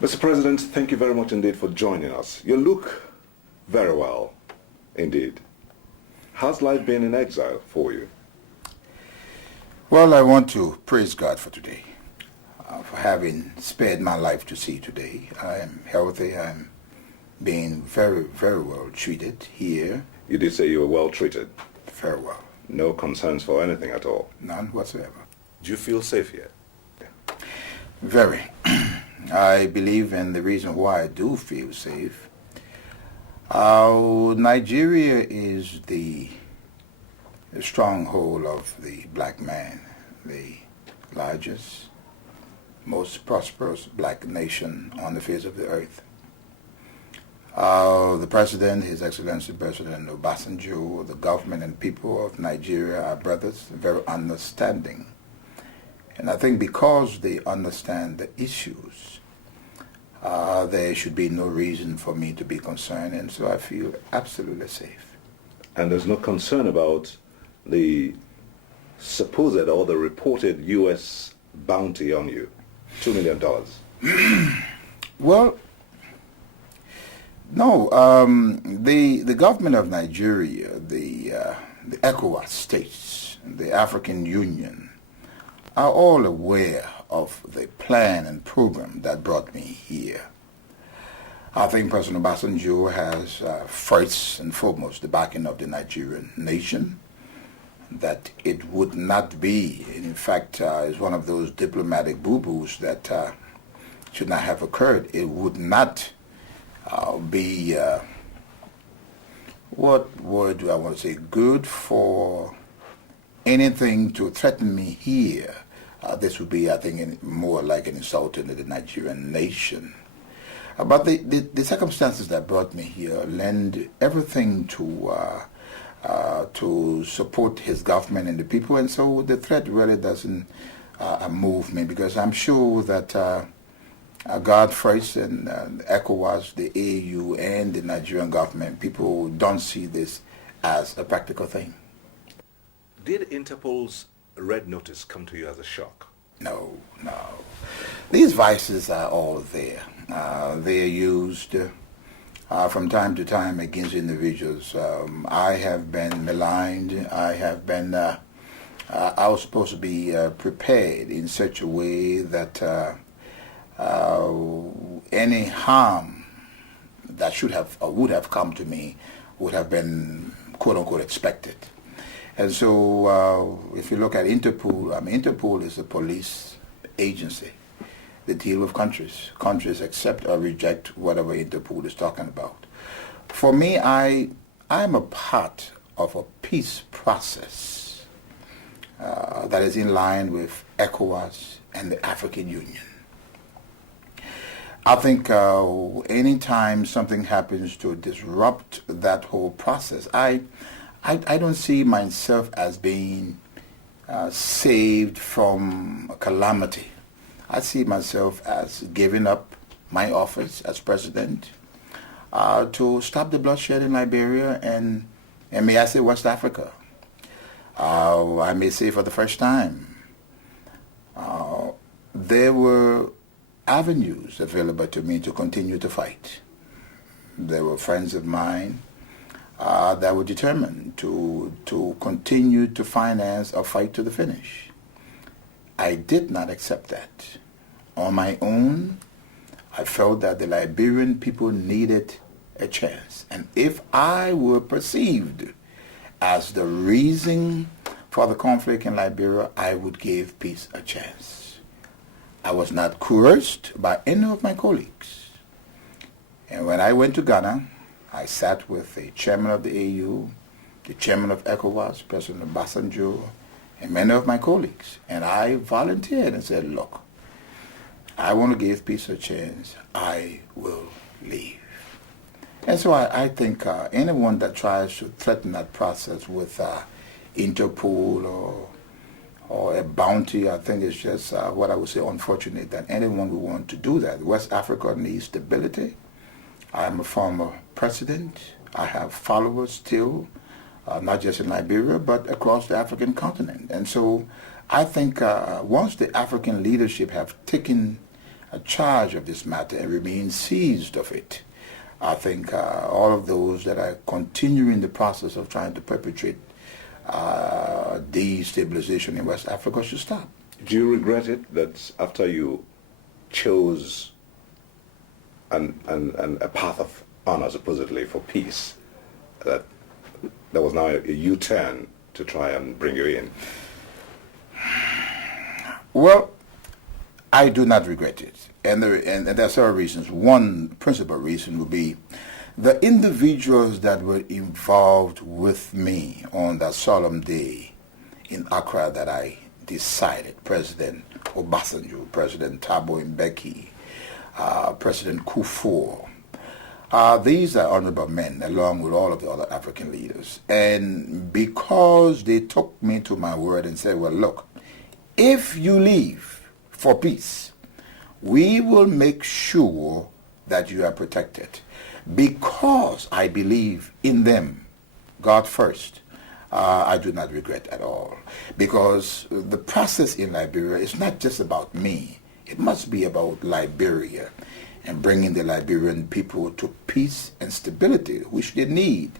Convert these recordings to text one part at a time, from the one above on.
Mr. President, thank you very much indeed for joining us. You look very well, indeed. How's life been in exile for you? Well, I want to praise God for today, for having spared my life to see today. I am healthy. I'm being very, very well treated here. You did say you were well treated. Very well. No concerns for anything at all? None whatsoever. Do you feel safe here? Very. I believe, and the reason why I do feel safe, Nigeria is the stronghold of the black man, the largest, most prosperous black nation on the face of the earth. The President, His Excellency President Obasanjo, the government and people of Nigeria are brothers, very understanding. And I think because they understand the issues, there should be no reason for me to be concerned, and so I feel absolutely safe. And there's no concern about the supposed or the reported U.S. bounty on you, $2 million? Well, no. The government of Nigeria, the ECOWAS states, the African Union, are all aware of the plan and program that brought me here. I think President Obasanjo has first and foremost the backing of the Nigerian nation, that it would not be, in fact, is one of those diplomatic boo-boos that should not have occurred. It would not be, what word do I want to say, good for anything to threaten me here. This would be, I think, more like an insult to the Nigerian nation. But the circumstances that brought me here lend everything to support his government and the people, and so the threat really doesn't move me, because I'm sure that God first and ECOWAS, the AU, and the Nigerian government, people don't see this as a practical thing. Did Interpol's red notice come to you as a shock? No. These vices are all there. They are used from time to time against individuals. I have been maligned. I was supposed to be prepared in such a way that any harm that should have or would have come to me would have been quote-unquote expected. And so if you look at Interpol, Interpol is a police agency. They deal with countries. Countries accept or reject whatever Interpol is talking about. For me, I'm a part of a peace process that is in line with ECOWAS and the African Union. I think anytime something happens to disrupt that whole process, I don't see myself as being saved from a calamity. I see myself as giving up my office as president to stop the bloodshed in Liberia and may I say West Africa. I may say for the first time, there were avenues available to me to continue to fight. There were friends of mine that were determined to continue to finance a fight to the finish. I did not accept that. On my own, I felt that the Liberian people needed a chance. And if I were perceived as the reason for the conflict in Liberia, I would give peace a chance. I was not coerced by any of my colleagues. And when I went to Ghana, I sat with the chairman of the AU, the chairman of ECOWAS, President Obasanjo, and many of my colleagues. And I volunteered and said, look, I want to give peace a chance. I will leave. And so I think anyone that tries to threaten that process with Interpol or a bounty, I think it's just what I would say unfortunate that anyone would want to do that. West Africa needs stability. I'm a former president. I have followers still, not just in Liberia, but across the African continent. And so I think once the African leadership have taken charge of this matter and remain seized of it. I think all of those that are continuing the process of trying to perpetrate destabilization in West Africa should stop. Do you regret it that after you chose a path of honor, supposedly, for peace, that there was now a U-turn to try and bring you in? Well, I do not regret it. And there are several reasons. One principal reason would be the individuals that were involved with me on that solemn day in Accra that I decided, President Obasanjo, President Thabo Mbeki, President Kufuor. These are honorable men, along with all of the other African leaders. And because they took me to my word and said, well, look, if you leave for peace, we will make sure that you are protected. Because I believe in them, God first, I do not regret at all. Because the process in Liberia is not just about me. It must be about Liberia and bringing the Liberian people to peace and stability, which they need,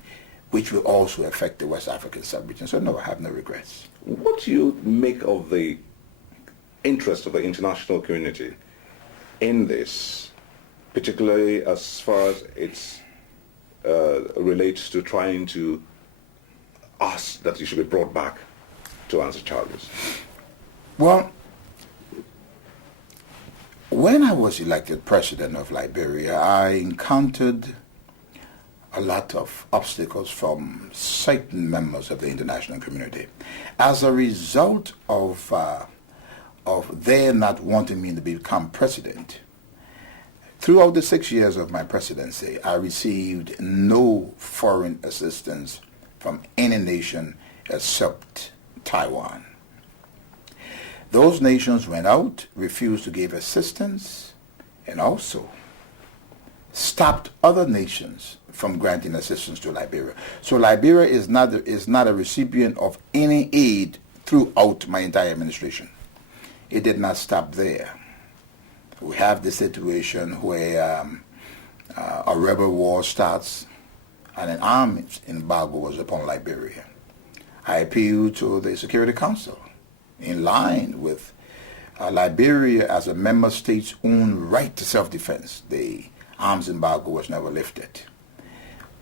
which will also affect the West African sub-region. So no, I have no regrets. What do you make of the interest of the international community in this, particularly as far as it relates to trying to ask that you should be brought back to answer charges? Well, when I was elected president of Liberia, I encountered a lot of obstacles from certain members of the international community. As a result of their not wanting me to become president, throughout the 6 years of my presidency, I received no foreign assistance from any nation except Taiwan. Those nations went out, refused to give assistance, and also stopped other nations from granting assistance to Liberia. So Liberia is not a recipient of any aid throughout my entire administration. It did not stop there. We have the situation where a rebel war starts and an arms embargo was upon Liberia. I appealed to the Security Council in line with Liberia as a member state's own right to self-defense. The arms embargo was never lifted.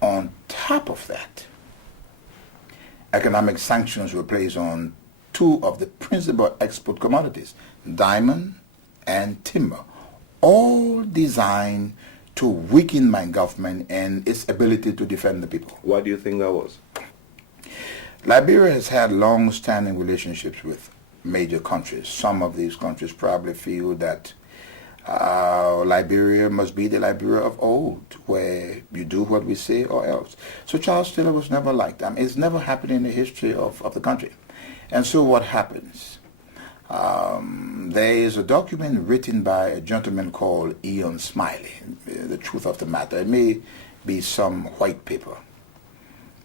On top of that, economic sanctions were placed on two of the principal export commodities, diamond and timber, all designed to weaken my government and its ability to defend the people. Why do you think that was? Liberia has had long-standing relationships with major countries. Some of these countries probably feel that Liberia must be the Liberia of old, where you do what we say or else. So Charles Taylor was never like that. It's never happened in the history of the country. And so what happens? There is a document written by a gentleman called Ian Smiley, The Truth of the Matter. It may be some white paper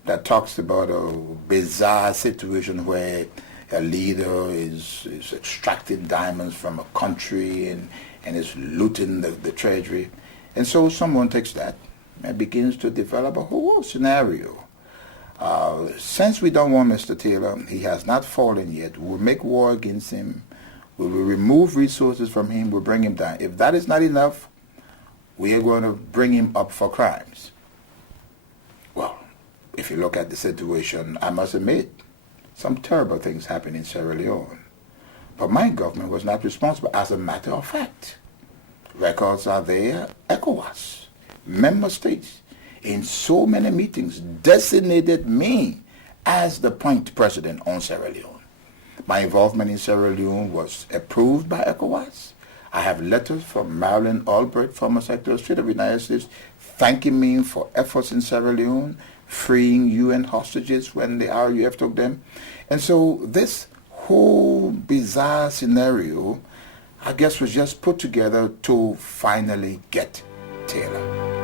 that talks about a bizarre situation where a leader is extracting diamonds from a country and is looting the treasury. And so someone takes that and begins to develop a whole scenario. Since we don't want Mr. Taylor, he has not fallen yet, we'll make war against him, we will remove resources from him, we'll bring him down. If that is not enough, we are going to bring him up for crimes. Well, if you look at the situation, I must admit, some terrible things happened in Sierra Leone. But my government was not responsible. As a matter of fact, records are there. ECOWAS, member states, in so many meetings, designated me as the point president on Sierra Leone. My involvement in Sierra Leone was approved by ECOWAS. I have letters from Marilyn Albright, former Secretary of State of the United States, thanking me for efforts in Sierra Leone, freeing UN hostages when the RUF took them. And so this whole bizarre scenario, I guess, was just put together to finally get Taylor.